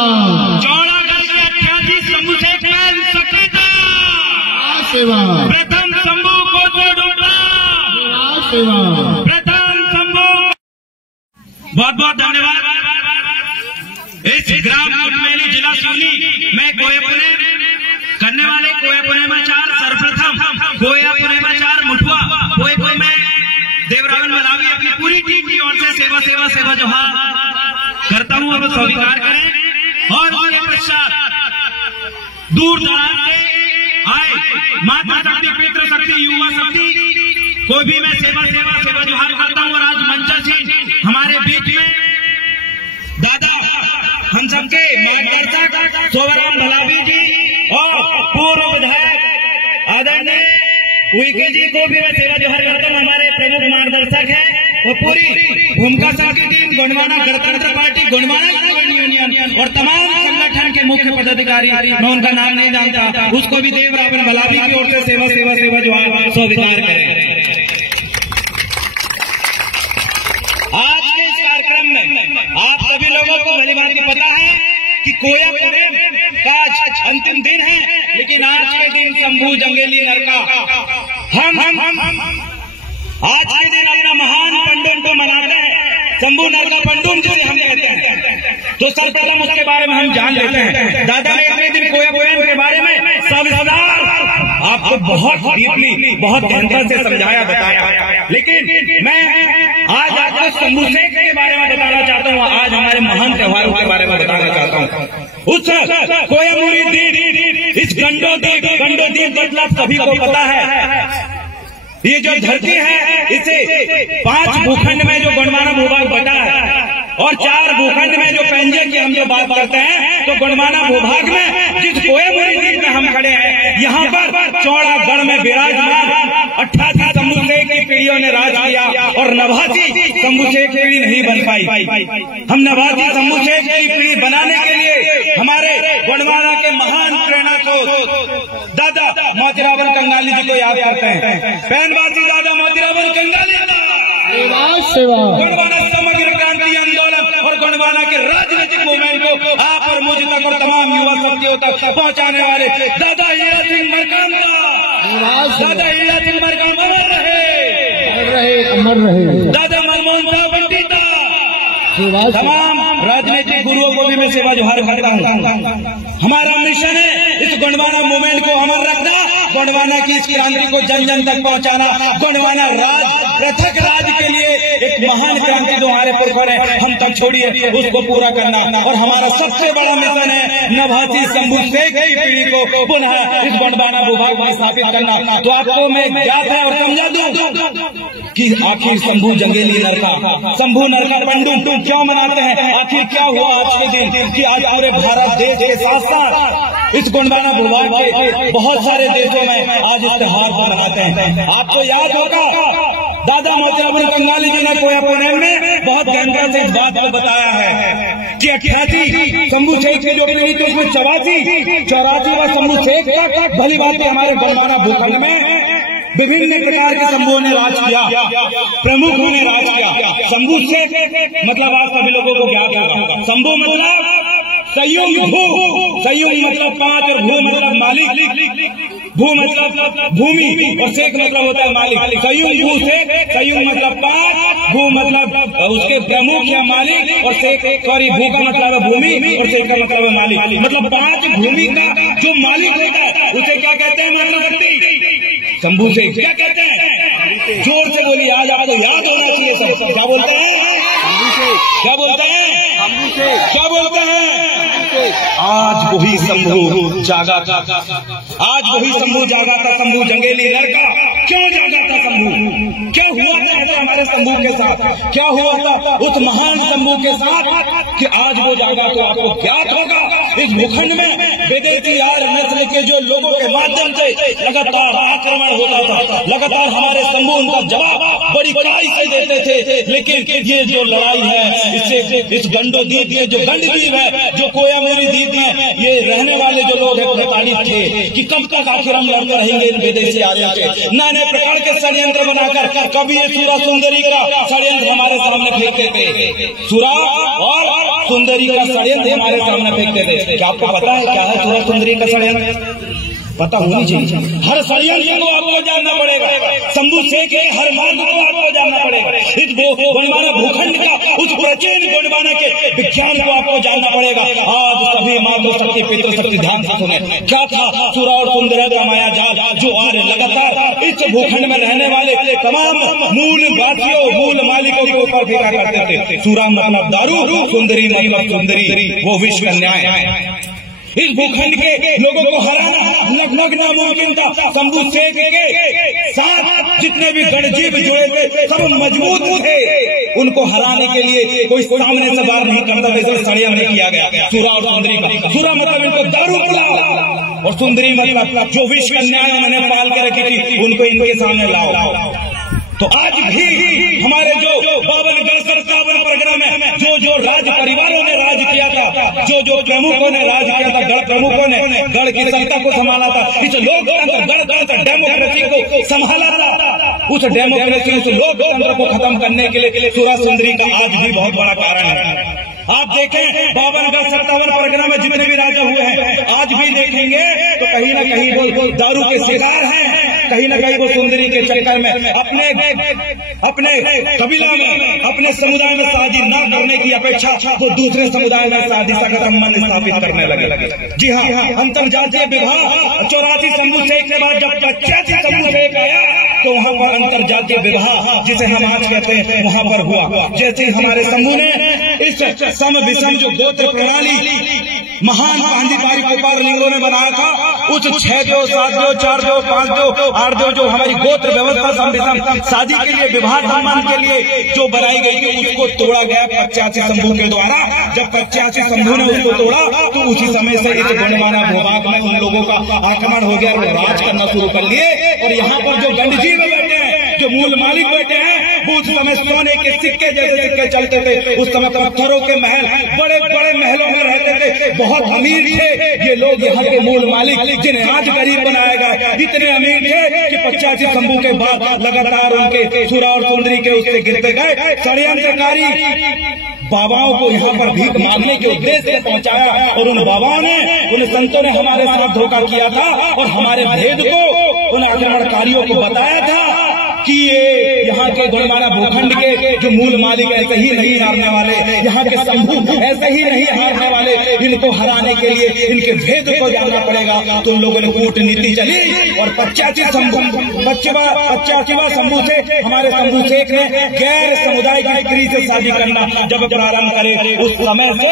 चौड़ा गढ़ के 88 शंभू शेख में सक्रियता सेवा प्रथम शंभू को डोडा सेवा प्रथम शंभू। बहुत बहुत धन्यवाद। इस ग्राम कुटमेली जिला सोनी में गोयापुरे करने वाले गोयापुरेमाचार सर्वप्रथम गोयापुरेमाचार मुठुआ गोयपुर में देवरावन मलावी अपनी पूरी टीम की ओर से सेवा सेवा सेवा जोहार करता हूं। अब स्वीकार करें और उसके पश्चात दूर दराज से आए माता शक्ति पितृ शक्ति युवा शक्ति कोई भी मैं सेवा सेवा सेवा जोहार करता हूं। और आज मंचर जी हमारे बीच में दादा हम सबके मार्गदर्शक सोवराम भलावी जी और पूर्व विधायक आदरणीय उइके जी को भी मैं सेवा जोहार करता हूँ। हमारे प्रमुख मार्गदर्शक है और पूरी भूमिका साथी टीम गोंडवाना गणतंत्र पार्टी गोंडवाना यूनियन और तमाम संगठन के मुख्य पदाधिकारी, मैं उनका नाम नहीं जानता, उसको भी देवरावन भलावी की ओर से सेवा सेवा सेवा जोहार स्वीकार करें। आज के इस कार्यक्रम में आप सभी लोगों को भली भांति पता है कि गोयापुरे का अंतिम दिन है, लेकिन आज के दिन शंभू जंगेली नरका हम आज के दिन अपना महान पंडुम को मनाते हैं। शंभू नरका पंडुम जो हम कहते हैं, तो सर्वप्रथम उसके बारे में हम जान लेते हैं। दादा ने अपने दिन गोयापुरे के बारे में सविस्तार आपको बहुत डीपली बहुत गहनता से समझाया बताया, लेकिन मैं आज आपको शंभू शेख के बारे में बताना चाहता हूँ। आज हमारे महान त्योहारों के बारे में बताना चाहता हूँ। उस कोयमुरी द्वीप, इस गंडोद्वीप मतलब सभी को पता है, ये जो धरती है इसे 5 भूखंड में जो गोंडवाना भूभाग बटा है और 4 भूखंड में जो पेंजे की हम जो बात करते हैं, तो गोंडवाना भूभाग में जिस कोयमुरी द्वीप में हम खड़े हैं, यहाँ पर चौड़ा गढ़ में विराजमान 88 शंभू शेख की पीढ़ियों ने राज किया और 89 शंभू शेख की पीढ़ी नहीं बन पाई। हम 89 शंभू शेख की पीढ़ी बनाने के लिए हमारे गोंडवाना के महान प्रेरणा को दादा मोतीराम कंगाली जी को याद करते हैं। पहनवासी दादा मोतीराम कंगाली गोंडवाना समग्र क्रांति आंदोलन और गोंडवाना के राजनीतिक मूवमेंट को आप और मुझ तक और तमाम युवा शक्तियों तक पहुंचाने वाले दादा हीरा सिंह मरकाम, दादा हीरा सिंह मरकाम अमर रहे, दादा मनमोहन साहब पंडिता, तमाम राजनीतिक गुरुओं को भी मैं सेवा जोहार करता हूँ। हमारा मिशन है इस गोंडवाना मूवमेंट को अमर रखना, गोंडवाना की इस क्रांति को जन जन तक पहुंचाना, गोंडवाना राज पृथक राज के लिए एक महान क्रांति जो हमारे पुरखों ने हम तक छोड़ी है उसको पूरा करना। और हमारा सबसे बड़ा मिशन है 89 शंभू शेख की पीढ़ी को पुनः इस गोंडवाना भूभाग में स्थापित करना। तो आपको मैं ज्ञात है और समझा दूं कि आखिर शंभू जंगेली नरका, शंभू नरका पंडुम क्यों मनाते हैं, आखिर क्या हुआ आज के दिन कि आज पूरे भारत देश के साथ साथ इस गोंडवाना भूभाग के बहुत सारे देशों में आज इस त्योहार को मनाते हैं। आपको याद होगा दादा मोतीराम कंगाली जी ने गोयापुरे में बहुत गहनता से इस बात को बताया है कि 88 शंभू शेख की जो पीढ़ी थी उसमें 84 शंभू शेख तक भली बात हमारे गोंडवाना भूखंड में विभिन्न प्रकार के शंभुओं ने राज किया, प्रमुखों ने राज किया। शंभू शेख मतलब आप सभी लोगों को ज्ञात होगा, शंभू मतलब संयुक्त, संयुक्त मतलब 5 और भू मतलब मालिक, भू मतलब भूमि और शेख मतलब होता है मालिक। संयुक्त भू शेख, संयुक्त मतलब 5, भू मतलब उसके प्रमुख या मालिक और शेख सॉरी भू का मतलब है भूमि और शेख का मतलब है मालिक। मतलब 5 भूमि का जो मालिक होता है उसे क्या कहते हैं मातृशक्ति, शंभू शेख क्या कहते हैं, जोर से बोलिए, आज आपको याद होना चाहिए सब। क्या बोलते हैं, क्या बोलते हैं, क्या बोलते हैं, आज वही शंभू जागा था, आज वही शंभू जागा था, शंभू जंगेली नरका। क्यों जागा था शंभू, क्या हुआ था हमारे शंभू के साथ, क्या हुआ था उस महान शंभू के साथ कि आज वो जागा। तो आपको ज्ञात होगा इस भूखंड में विदेशी नस्ल के जो लोगों के माध्यम से लगातार आक्रमण होता था, लगातार हमारे शंभू उनका जवाब बड़ी कड़ाई से देते थे। लेकिन ये जो लड़ाई है इससे इस गंडोद्वीप में जो गंडद्वीप है, जो कोयमुरी द्वीप में ये रहने वाले जो लोग हैं प्रताड़ित थे कि कब तक आखिर हम लड़ते रहेंगे इन विदेशी आर्यों के। नाने प्रकार के षड्यंत्र बनाकर कभी ये सूरा सुंदरी का षड्यंत्र हमारे सामने फेंकते थे, सूरा और सुंदरी का षड्यंत्र हमारे सामने फेंकते थे। क्या आपको पता है क्या है सूरज सुंदरी का षड्यंत्र? पता होनी चाहिए। हर षड्यंत्र को आपको जानना पड़ेगा, शंभू शेख के हर मार्ग को आपको जानना पड़ेगा, इस गोंडवाना भूखंड का उस प्राचीन गोंडवाना के विज्ञान को आपको जानना पड़ेगा। आज सभी मातृ शक्ति पितृशक्ति ध्यान से सुने, क्या था सूरा और सुंदर का माया जाल जो आज लगातार इस भूखंड में रहने वाले तमाम मूल वासियों मूल मालिकों के ऊपर फेंका करते थे। सूरा मतलब दारू, सुंदरी मतलब सुंदरी, वो विश्व का न्याय। इस भूखंड के लोगों को हराना लगभग नामुमकिन था। शंभू शेख के साथ जितने भी गणजीव जुड़े थे सब मजबूत थे, उनको हराने के लिए कोई सामने से बार नहीं करता था, इसलिए षड्यंत्र किया गया सूरा और सुंदरी का। सूरा मतलब इनको दारू पिलाओ और सुंदरी मतलब जो विश्व का न्याय उन्होंने पाल के रखी थी उनको इनके सामने लाओ। तो आज भी हमारे जो 52 परगना में जो राज परिवारों ने राज किया था, जो प्रमुखों ने राज किया था, गढ़ प्रमुखों ने गढ़ की सत्ता को संभाला था, इस लोकतंत्र गणतंत्र डेमोक्रेसी को संभाला था, उस डेमोक्रेसी उस लोकतंत्र को खत्म करने के लिए सूरा सुंदरी का आज भी बहुत बड़ा कारण है। आप देखें 52 परगना में जितने भी राजा हुए हैं आज भी देखेंगे तो कहीं ना कहीं वो दारू के शिकार हैं, कहीं ना कहीं वो सुंदरी के चक्कर में अपने कबीला में अपने समुदाय में शादी न करने की अपेक्षा वो दूसरे समुदाय में शादी का संबंध स्थापित करने लगे। जी हाँ, अंतरजातीय विवाह 84 शंभू शेख के बाद जब 85 शंभू शेख आया तो वहाँ पर अंतरजातीय विवाह जिसे हम आज कहते हैं वहाँ पर हुआ। जैसे हमारे शंभू ने इस सम विषम जो गोत्र प्रणाली महान पांडितारी गोपाल लिंगों ने बनाया था, उस 6 देव 7 देव 4 देव 5 देव 8 देव जो हमारी गोत्र व्यवस्था सम विषम शादी के लिए विवाह सम्मान के लिए जो बनाई गई थी उसको तोड़ा गया 85 शंभू के द्वारा। जब 85 शंभू ने उसको तोड़ा तो उसी समय से इस गोंडवाना भूभाग में उन लोगों का आक्रमण हो गया और राज करना शुरू कर लिए। और यहाँ पर जो गंडजी में बैठे हैं जो मूल मालिक बैठे हैं वो उस समय सोने के सिक्के जैसे सिक्के चलते थे, उस समय पत्थरों के महल बड़े बड़े महलों में रहते थे, बहुत अमीर थे ये लोग। यहाँ के मूल मालिक जिन्हें आज गरीब बनाया गया इतने अमीर थे कि 85 शंभू के बाद लगातार उनके सूरा और सुंदरी के उससे गिरते गए। षड्यंत्रकारी बाबाओं को यहाँ पर भीख मांगने के उद्देश्य से पहुँचाया और उन बाबाओं ने उन संतों ने हमारे साथ धोखा किया था और हमारे भेद को उन आक्रमणकारियों को बताया था कि ये यहाँ के गोंडवाना भूखंड के जो मूल मालिक ऐसे ही नहीं हारने वाले, यहाँ के शंभू ऐसे ही नहीं हारने वाले, इनको हराने के लिए इनके भेद को जानना पड़ेगा। तो उन लोगों ने कूटनीति चली और 85वां शंभू से हमारे शंभू शेख ने गैर समुदाय की स्त्री से शादी करना जब प्रारंभ करे उस समय से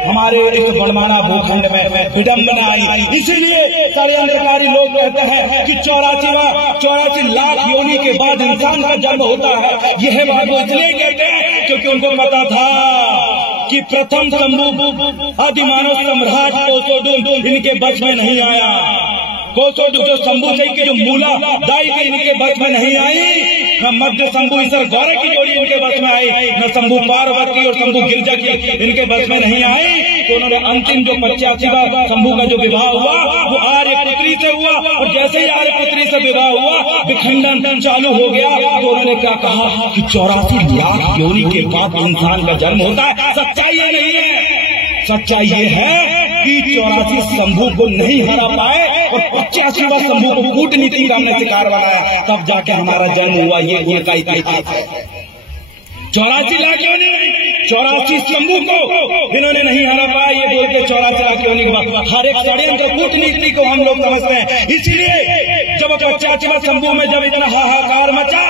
हमारे इस गोंडवाना भूखंड में विडम्बना आई। इसीलिए षड्यंत्रकारी लोग कहते हैं कि 84 लाख योनि के बाद इंसान का जन्म होता है। यह बात वो इसलिए कहते हैं क्योंकि उनको पता था कि प्रथम शंभू आदिमानव सम्राट कोसोडुम इनके बस में नहीं आया। कोसोडुम जो शंभू शेख की जो मूला दाई थी इनके बस में नहीं आई, न मध्य शंभू ईश्वर गौरव की जोड़ी इनके बस में आई, न शंभू पार्वती और शंभू गिरजा की इनके बस में नहीं आई। तो उन्होंने अंतिम जो 85वां शंभू का जो विवाह हुआ वो आर्य पुत्री से हुआ और जैसे ही आर्य पुत्री से विवाह हुआ विखंडन चालू हो गया। तो उन्होंने क्या कहा कि 84 लाख योनि के बाद इंसान का जन्म होता है। सच्चाई ये नहीं है, सच्चाई ये है कि 84 शंभू को नहीं हरा पाए और 85वां शंभू को कूटनीति का हमने शिकार बनाया, तब जाके हमारा जन्म हुआ। ये उनका इतिहास है। 84 लाख योनि 84 शंभू को इन्होंने नहीं हरा पाया, ये बोल के 84 लाख योनि के बाद हर एक षड्यंत्र कूटनीति को हम लोग समझते हैं। इसलिए जब 85वां शंभू में जब इतना हाहाकार मचा,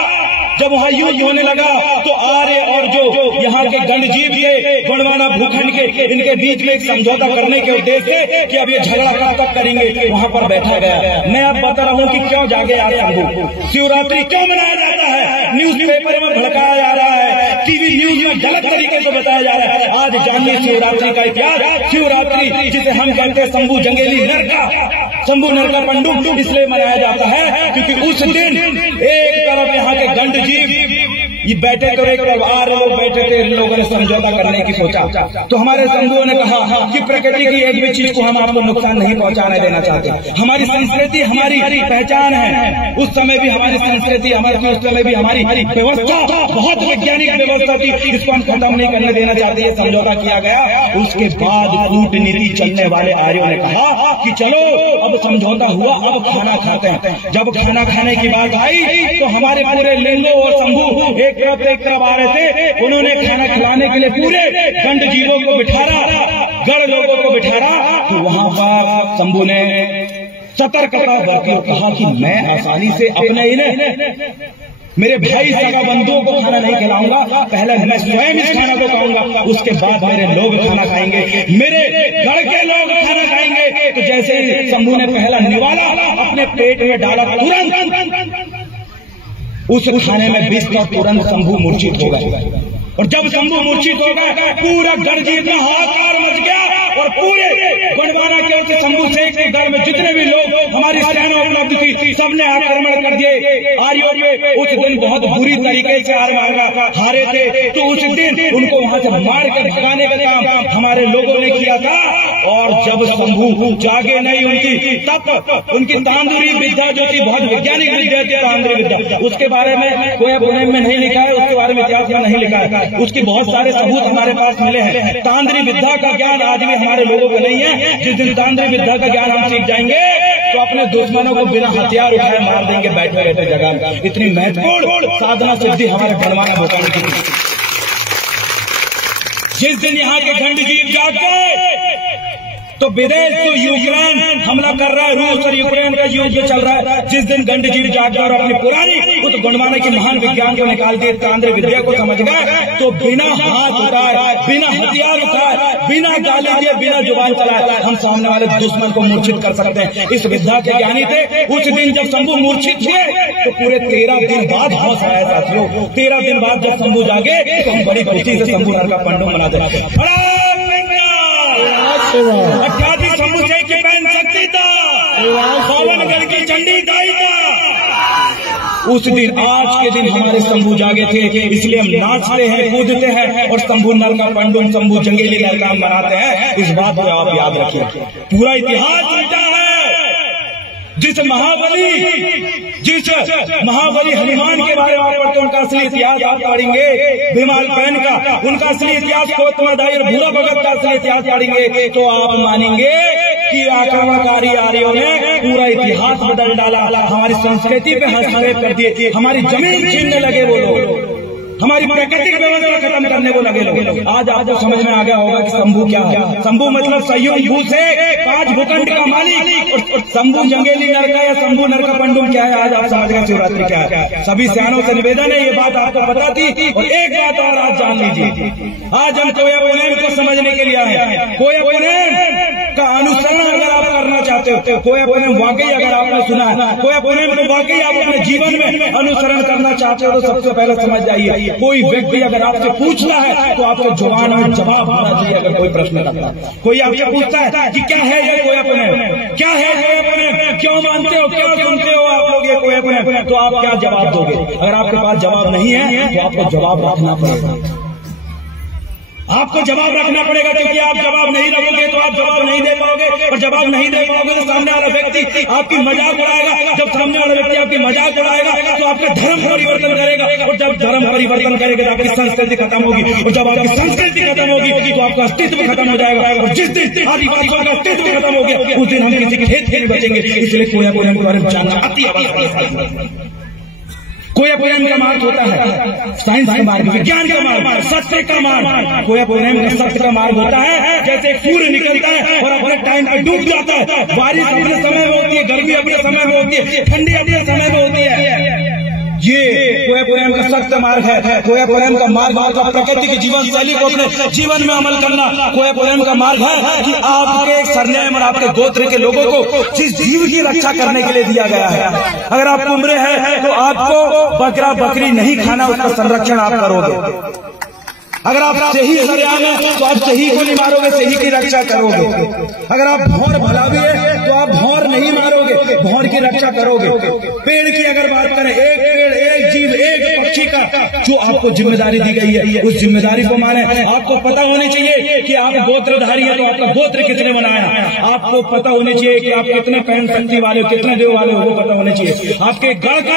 जब वहाँ युद्ध होने लगा तो आर्य और जो यहाँ के गणजीव के गोंडवाना भूखंड के इनके बीच में एक समझौता करने के उद्देश्य से कि अब ये झगड़ा कब तक करेंगे, वहाँ पर बैठा गया। मैं अब बता रहा हूँ कि क्यों जागे आज शंभू। शिवरात्रि क्यों मनाया जाता है, न्यूज़पेपर में भड़काया जा रहा है, टीवी न्यूज में गलत तरीके से बताया जा रहा है। आज जानिए शिवरात्रि का इतिहास। शिवरात्रि जिसे हम कहते हैं शंभू जंगेली नरका, शंभू नरका पंडुप इसलिए मनाया जाता है क्योंकि उस दिन एक तरफ यहाँ के गंडजीव ये बैठे तो एक परिवार लोग बैठे थे, इन लोगों ने समझौता करने की सोचा। तो हमारे संघों ने कहा कि प्रकृति की एक भी चीज को हम आपको नुकसान नहीं पहुंचाने देना चाहते। हमारी संस्कृति हमारी पहचान है। उस समय भी हमारी संस्कृति हमारी, उस समय भी हमारी व्यवस्था बहुत वैज्ञानिक व्यवस्था थी, इसको हम खत्म नहीं करने देना चाहते। ये समझौता किया गया। उसके बाद कूटनीति चलने वाले आर्यों ने कहा कि चलो अब समझौता हुआ, अब खाना खाते हैं। जब खाना खाने की बात आई तो हमारे पूरे लिंगो और शंभू एक तरफ आ रहे थे। उन्होंने खाना खिलाने के लिए पूरे गंड जीवों को बिठारा, गढ़ लोगों को बिठारा। तो वहां पर शंभू ने सतर्कता बरती और कहा कि मैं आसानी से अपने इन्हें मेरे भाई सगा बंधुओं को खाना नहीं खिलाऊंगा, पहले मैं स्वयं इस खाना को खाऊंगा, उसके बाद मेरे लोग खाना खाएंगे, मेरे घर के लोग खाना खाएंगे। तो जैसे ही शंभू ने पहला निवाला अपने पेट में डाला, तुरंत उस खाने में विष था, तुरंत शंभू मूर्छित हो गया। और जब शंभू मूर्छित हो गया, पूरा गढ़जीत में हाहाकार मच गया और पूरे गोंडवाना के ओर शंभू शेख के घर में जितने भी लोग हमारी सेना उपलब्ध थी, सबने आक्रमण कर दिए आर्यों पे। उस दिन बहुत बुरी तरीके से हारे थे। तो उस दिन उनको वहां से मार कर भगाने का काम हमारे लोगों ने किया था। और जब शंभू जागे नहीं, उनकी तांदुरी विद्या जो थी, बहुत वैज्ञानिक विद्या थी तांदुरी विद्या, उसके बारे में कोई पुराण में नहीं लिखा है, उसके बारे में इतिहास में नहीं लिखा है। उसके बहुत सारे सबूत हमारे पास मिले हैं। तांत्रिक विद्या का ज्ञान आज भी हमारे लोगों को नहीं है। जिस दिन तांत्रिक विद्या का ज्ञान हम सीख जाएंगे तो अपने दुश्मनों को बिना हथियार उठाए मार देंगे बैठे बैठे जगह। इतनी महत्वपूर्ण साधना सिद्धि हमारे गोंडवाना भोकानी की थी। जिस दिन यहाँ के गंड जीव जाग गए तो विदेश तो यूक्रेन हमला कर रहा है, रूस और यूक्रेन का युद्ध चल रहा है। जिस दिन गंड जीव जाग गए और अपनी पुरानी उस गोंडवाना के महान विज्ञान को निकाल दिए, तांत्रिक विद्या को समझ गए, तो बिना हाथ उठाए, बिना हथियार उठाए, बिना गाली दिए, बिना जुबान चलाए हम सामने वाले दुश्मन को मूर्छित कर सकते हैं। इस विद्या के ज्ञानी थे। उस दिन जब शंभू मूर्छित हुए तो पूरे 13 दिन बाद होश आया साथियों। 13 दिन बाद जब शंभू जागे तो हम बड़ी खुशी से शंभू नर का पंडो मनाते हैं। अत्याधिक शंभू शेख की बहन शक्ति था, सावनगढ़ की चंडी दाई था। उस दिन, आज के दिन हमारे शंभू जागे थे, इसलिए हम नाचते हैं, कूदते हैं और शंभू नर का पंडुम, शंभू जंगेली नर का मनाते हैं। इस बात को आप याद रखिए। पूरा इतिहास उल्टा है। जिस महाबली हनुमान के बारे में आप पढ़ते, उनका असली इतिहास आप पढ़ेंगे, भीमाल पैन का उनका असली इतिहास, कोतमदाई और भूरा भगत का असली इतिहास पढ़ेंगे तो आप मानेंगे कि आक्रमणकारी आर्यों ने पूरा इतिहास बदल डाला, हमारी संस्कृति पे हस्तक्षेप कर दिए, हमारी जमीन छीनने लगे वो लोग, हमारी प्राकृतिक व्यवस्था खत्म करने को लगे लोग। आज आपको समझ में आ गया होगा कि शंभू क्या है। शंभू मतलब संयुक्त भू से 5 भूखंड का मालिक। और शंभू जंगेली नर का या शंभू नर का पंडुम क्या है, आज आप समझ गए शिवरात्रि क्या है। सभी सियानों से निवेदन है, ये बात आपको पता थी। और एक बात और आज जान लीजिए, आज हम कोया पुनेम को समझने के लिए आए हैं। कोया पुनेम का अनुसरण अगर आप करना चाहते हो, कोया पुनेम वाकई अगर आपने सुना है, कोया पुनेम को वाकई आप अपने जीवन में अनुसरण करना चाहते हो, तो सबसे पहले समझ जाइए, कोई व्यक्ति अगर आपसे पूछना है तो आपको जुबान में जवाब होना चाहिए। अगर कोई प्रश्न करता है, कोई आपसे पूछता है कि क्या है ये कोया पुनेम, क्या है कोया पुनेम, क्यों मानते हो, क्यों सुनते हो आप लोग ये कोया पुनेम, तो आप क्या जवाब दोगे? अगर आपके पास जवाब नहीं है तो आपको जवाब रखना पड़ेगा, आपको जवाब रखना पड़ेगा। क्योंकि आप जवाब नहीं रखोगे तो आप जवाब नहीं दे पाओगे, और जवाब नहीं दे पाओगे तो सामने वाला व्यक्ति आपकी मजाक उड़ाएगा। जब सामने वाला व्यक्ति आपकी मजाक उड़ाएगा तो आपका धर्म परिवर्तन करेगा, और जब धर्म परिवर्तन करेगा तो आपकी संस्कृति खत्म होगी, और जब आपकी संस्कृति खत्म होगी तो आपका अस्तित्व खत्म हो जाएगा। और जिस दिन आदिवासियों का अस्तित्व खत्म हो गया उस दिन हम किसी के खेत में बचेंगे। इसलिए कोया पुनेम के बारे में जानना अति आवश्यक है। कोया पुनेम का मार्ग होता है साइंस का मार्ग, विज्ञान का मार्ग, सत्य का मार्ग। कोया पुनेम का सत्य का मार्ग होता है जैसे सूर्य निकलता है और अपने टाइम पर डूब जाता है, बारिश अपने समय में होती है, गर्मी अपने समय में होती है, ठंडी अपने समय में होती है। ये कोया पुनेम का सत्य मार्ग है। कोया पुनेम का मार्ग है प्रकृति की जीवन शैली को अपने जीवन में अमल करना। कोया पुनेम का मार्ग है कि आपके सरनेम और आपके गोत्र के लोगों को जिस जीव की रक्षा करने के लिए दिया गया है, अगर आप कुमरे हैं तो आपको बकरा बकरी नहीं खाना, उसका संरक्षण आप करोगे। अगर आप सही सरियाम है तो आप सही को नहीं मारोगे, सही की रक्षा करोगे। अगर आप भौर भला भी है तो आप भौर नहीं मारोगे, भौर की रक्षा करोगे। पेड़ की अगर बात करें, एक पेड़ एक जीव एक पक्षी का जो आपको जिम्मेदारी दी गई है उस जिम्मेदारी को माने। आपको पता होनी चाहिए कि आप गोत्रधारी है तो आपका गोत्र कितने बनाया, आपको पता होनी चाहिए कि आप कितने पैन शक्ति वाले हो, कितने देव वाले हो, वो पता होना चाहिए। आपके गढ़ का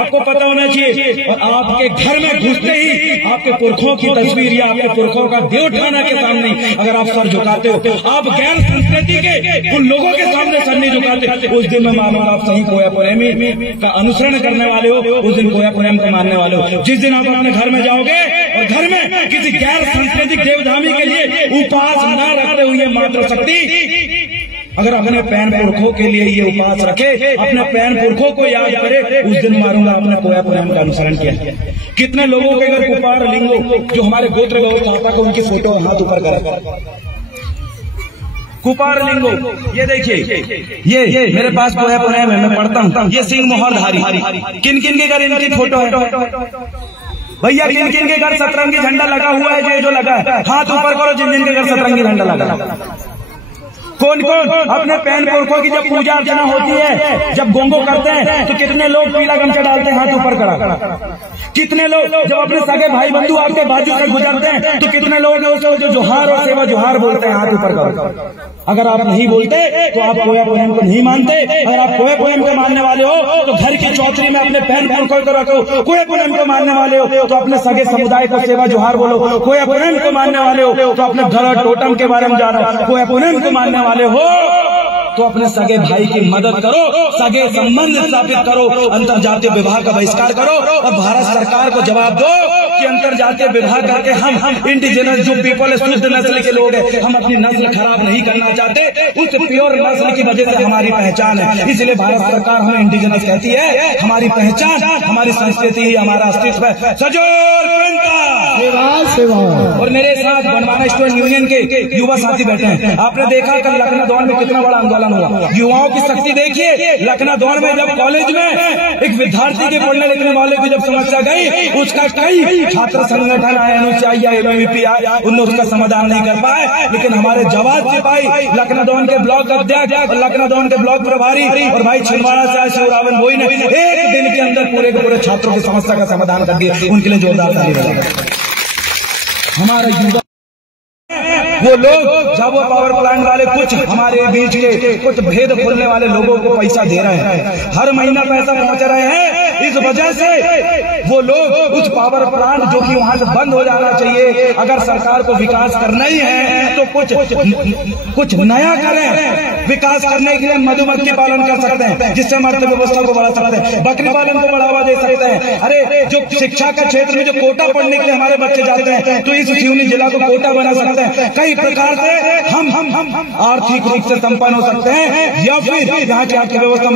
आपको पता होना चाहिए और आपके घर में घुसते ही आपके पुरखों की तस्वीर या आपके पुरखों का देव ठाना के सामने अगर आप सर झुकाते हो, आप गैर संस्कृति के उन लोगों के सामने सर नहीं झुकाते, उस दिन मैं मानूंगा आप सही कोया प्रेमी का अनुसरण करने वाले हो, उस दिन कोया प्रेम को मानने वाले हो। जिस दिन आप अपने घर में जाओगे और घर में किसी गैर सांस्कृतिक देवधामी के लिए उपास न रखते हुए मात्र शक्ति अगर अपने पैन पुरखों के लिए ये उपास रखे, अपने पैन पुरखों को याद करे, उस दिन मारूंगा आपने कोया प्रेम का अनुसरण किया। कितने लोगों के घर कुपार लिंगो जो हमारे गोत्र व्यवस्थापक को उनकी फोटो हाथ ऊपर करे, कुपार लिंगो ये देखिए ये मेरे पास कोया प्रेम है, मैं पढ़ता हूँ, ये सिंह मोहरधारी। किन किन के घर इनकी फोटो है भैया? किन किन के घर सतरंगी झंडा लगा हुआ है? जो लगा है हाथ ऊपर करो जिन जिन के घर सतरंगी झंडा लगा। कौन कौन अपने पैन पुरखों की जब पूजा अर्चना होती है, जब गोंगो करते हैं तो कितने लोग पीला गमछा डालते हैं हाथ ऊपर करा? कितने लोग जब अपने सगे भाई बंधु आपके बाजू से गुजरते हैं तो कितने लोग जो जोहार और सेवा जोहार बोलते हैं हाथ ऊपर करो? अगर आप नहीं बोलते तो आप कोया प्रेम को नहीं मानते। अगर आप कोया प्रेम को मानने वाले हो तो घर की चौधरी में अपने पैन पुरखों को रखो। कोया प्रेम को मानने वाले हो तो अपने सगे समुदाय को सेवा जोहार बोलो। कोया प्रेम को मानने वाले हो तो अपने घर टोटम के बारे में जानो। कोया प्रेम को मानने वाले हो तो अपने सगे भाई की मदद करो, सगे संबंध स्थापित करो, अंतरजातीय विवाह का बहिष्कार करो और भारत सरकार को जवाब दो कि अंतरजातीय विवाह करके हम इंडिजिनस जो पीपल शुद्ध नस्ल के लोग हैं, हम अपनी नस्ल खराब नहीं करना चाहते। उस प्योर नस्ल की वजह से हमारी पहचान है, इसलिए भारत सरकार हमें इंडिजिनस कहती है। हमारी पहचान, हमारी संस्कृति, हमारा अस्तित्व है। सजोर सेवा। और मेरे साथ बनवाना स्टूडेंट यूनियन के युवा साथी बैठे हैं। आपने देखा कल लखनऊ दौड़ में कितना बड़ा आंदोलन हुआ। युवाओं की शक्ति देखिए। लखनऊ दौड़ में जब कॉलेज में एक विद्यार्थी के पढ़ने लिखने वाले की जब समस्या गई, उसका कई छात्र संगठन आए, एबीवीपी, उनने उसका समाधान नहीं कर पाए। लेकिन हमारे जवाब सिपाही लखनऊ दौड़ के ब्लॉक अध्यक्ष और लखनऊ दौड़ के ब्लॉक प्रभारी और भाई छिंदवाड़ा से आए शिवरावन भोई ने एक दिन के अंदर पूरे के पूरे छात्रों की समस्या का समाधान कर दिया। उनके लिए जोरदार ताली बजाएं। हमारा युवा वो लोग जब वो पावर प्लांट वाले कुछ हमारे बीच के कुछ भेद खोलने वाले लोगों को पैसा दे रहे हैं, हर महीना पैसा पहुंच रहे हैं, इस वजह से वो लोग उस पावर प्लांट जो कि वहां से बंद हो जाना चाहिए, अगर सरकार को विकास करना ही है तो कुछ नया करें। विकास करने के लिए मधुमक्खी पालन कर सकते हैं जिससे हम अर्थव्यवस्था को बढ़ा सकते हैं, बकरी पालन को बढ़ावा दे सकते हैं। अरे जो शिक्षा के क्षेत्र में जो कोटा पढ़ने के लिए हमारे बच्चे जाते हैं तो इस सिवनी जिला को कोटा बना सकते हैं। कई प्रकार से हम आर्थिक रूप से संपन्न हो सकते हैं या फिर यहाँ की अर्थव्यवस्था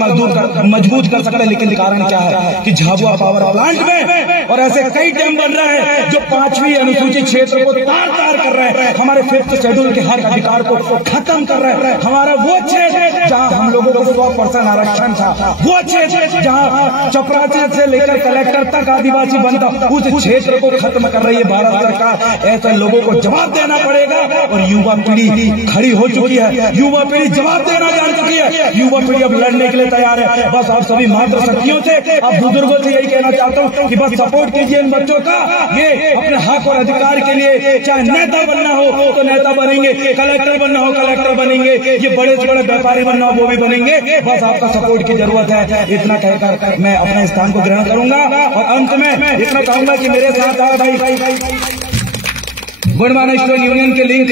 मजबूत कर सकते हैं। लेकिन कारण क्या है कि झाबुआ पावर प्लांट में और ऐसे कई डैम बन रहे हैं जो 5वीं अनुसूचित क्षेत्र को तार तार कर रहे हैं, हमारे 5th शेड्यूल के हर अधिकार को खत्म कर रहे हैं। हमारा वो क्षेत्र जहाँ हम लोगों को 100% आरक्षण था, वो क्षेत्र जहाँ चपरासी से लेकर कलेक्टर तक आदिवासी बनता, उस क्षेत्र को खत्म कर रही है भारत सरकार। ऐसे लोगों को जवाब देना पड़ेगा और युवा पीढ़ी खड़ी हो चुकी है। युवा पीढ़ी जवाब देना जान चुकी है। युवा पीढ़ी अब लड़ने के लिए तैयार है। बस आप सभी मात्र शक्तियों से, अब बुजुर्गों से यही कहना चाहता हूँ कि बस सपोर्ट कीजिए इन बच्चों का। ये अपने हक और अधिकार के लिए चाहे नेता बनना हो तो नेता बनेंगे, कलेक्टर बनना हो कलेक्टर बनेंगे, ये बड़े से बड़े व्यापारी बनना हो वो भी बनेंगे। बस आपका सपोर्ट की जरूरत है। इतना कहकर मैं अपने स्थान को ग्रहण करूंगा और अंत में इतना कहूंगा कि मेरे साथ आओ भाई बनवाना स्टूडेंट यूनियन के लिंक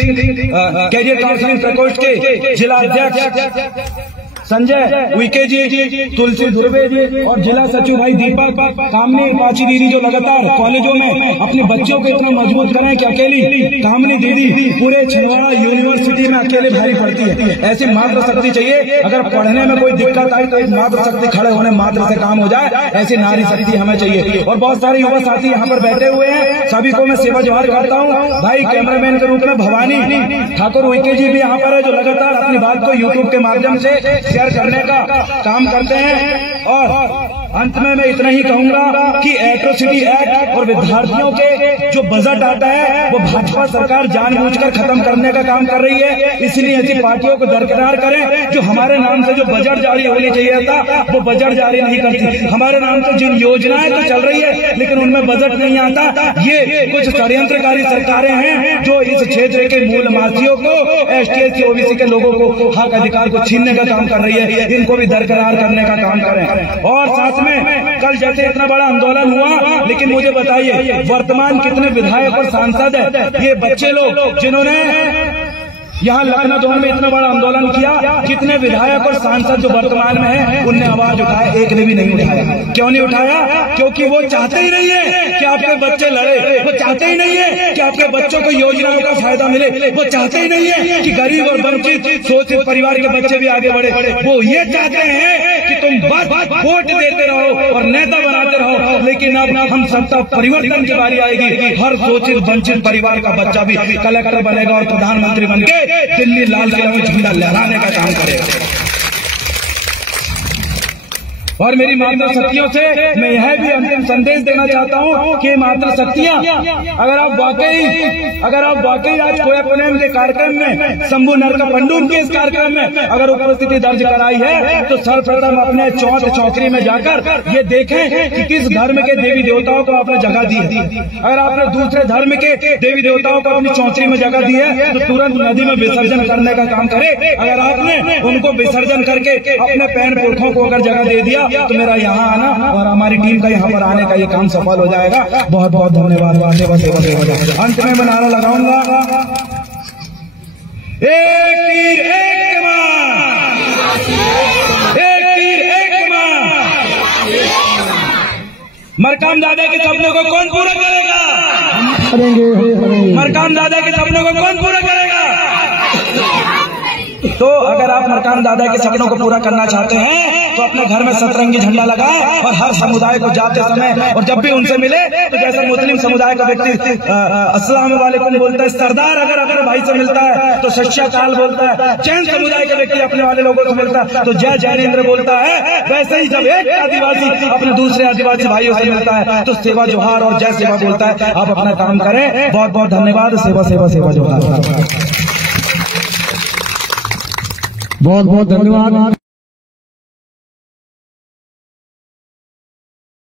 कैरियर काउंसलिंग प्रकोष्ठ के जिला अध्यक्ष संजय उइके जी, तुलसी दुर्वे जी और जिला सचिव भाई दीपक कामनी पाची दीदी जो लगातार कॉलेजों में अपने बच्चों को इतना मजबूत कराएं कि अकेली कामनी दीदी पूरे छिंदवाड़ा यूनिवर्सिटी में अकेले भारी पड़ती है। ऐसी मात्र शक्ति चाहिए। अगर पढ़ने में कोई दिक्कत आई तो एक मात्र शक्ति खड़े होने मात्र से काम हो जाए, ऐसी नारी शक्ति हमें चाहिए। और बहुत सारे युवा साथी यहाँ पर बैठे हुए हैं, सभी को मैं सेवा जोहार करता हूँ। भाई कैमरामैन के रूप में भवानी ठाकुर उइके जी भी यहाँ पर है जो लगातार अपनी बात को यूट्यूब के माध्यम से शेयर करने का काम करते हैं। और अंत में मैं इतना ही कहूंगा कि एट्रोसिटी एक्ट और विद्यार्थियों के जो बजट आता है वो भाजपा सरकार जानबूझकर खत्म करने का काम कर रही है। इसलिए ऐसी पार्टियों को दरकिनार करें जो हमारे नाम से जो बजट जारी होनी चाहिए था वो बजट जारी नहीं करती। हमारे नाम से जिन योजनाएं तो चल रही है लेकिन उनमें बजट नहीं आता। ये कुछ षड्यंत्रकारी सरकारें हैं जो इस क्षेत्र के मूल निवासियों को, ST OBC के लोगों को हक अधिकार को छीनने का काम कर रही है। इनको भी दरकिनार करने का काम करें। और साथ में कल जैसे इतना बड़ा आंदोलन हुआ, लेकिन मुझे बताइए वर्तमान कितने विधायक और सांसद है ये बच्चे लोग जिन्होंने यहाँ लखनऊ जोन में इतना बड़ा आंदोलन किया, कितने विधायक और सांसद जो वर्तमान में हैं उनने आवाज उठाया? एक ने भी नहीं उठाया। क्यों नहीं उठाया? क्योंकि वो चाहते ही नहीं है कि आपके बच्चे लड़े, वो चाहते ही नहीं है कि आपके बच्चों को योजनाओं का फायदा मिले, वो चाहते ही नहीं है कि गरीब और वंचित शोषित परिवार के बच्चे भी आगे बढ़े। वो ये चाहते हैं कि तुम बस वोट देते रहो और नेता बनाते रहो, लेकिन अब हम सत्ता परिवर्तन की बारी आएगी, हर शोषित वंचित परिवार का बच्चा भी कलेक्टर बनेगा और प्रधानमंत्री बन के दिल्ली लाल किला में झंडा लहराने का काम करेगा। और मेरी मातृ शक्तियों से मैं यह भी अंतिम संदेश देना चाहता हूँ कि मातृ शक्तियाँ अगर आप वाकई आज कोया पुनेम के कार्यक्रम में शंभू नरका पंडूम के इस कार्यक्रम में अगर उपस्थिति दर्ज कराई है तो सर्वप्रथम अपने चौथ चौकरी में जाकर ये देखें कि किस धर्म के देवी देवताओं को आपने जगह दी है। अगर आपने दूसरे धर्म के देवी देवताओं को अपनी चौकरी में जगह दी है तो तुरंत नदी में विसर्जन करने का काम करे। अगर आपने उनको विसर्जन करके अपने पैन पुरखों को अगर जगह दे दिया तो मेरा यहाँ आना और हमारी टीम का यहाँ पर आने का ये काम सफल हो जाएगा। बहुत बहुत धन्यवाद। अंत में मैं नारा लगाऊंगा, एक तीर एक कमान, एक तीर एक कमान। मरकाम दादा के सपनों को कौन पूरा करेगा? मरकाम दादा के सपनों को कौन पूरा करेगा? तो अगर आप मरकाम दादा के सपनों को पूरा करना चाहते हैं तो अपने घर में सतरंगी झंडा लगाए और हर समुदाय को जाते समय और जब भी उनसे मिले तो जैसे मुस्लिम समुदाय का व्यक्ति अस्सलाम वालेकुम बोलता है, सरदार अगर अपने भाई से मिलता है तो सत श्री अकाल बोलता है, जैन समुदाय का व्यक्ति अपने वाले लोगों से मिलता है तो जय जैनेन्द्र बोलता है, वैसे ही जब एक आदिवासी अपने दूसरे आदिवासी भाइयों से मिलता है तो सेवा जोहार और जय सेवा बोलता है। आप अपना काम करें। बहुत बहुत धन्यवाद। सेवा सेवा सेवा जोहार। बहुत बहुत धन्यवाद।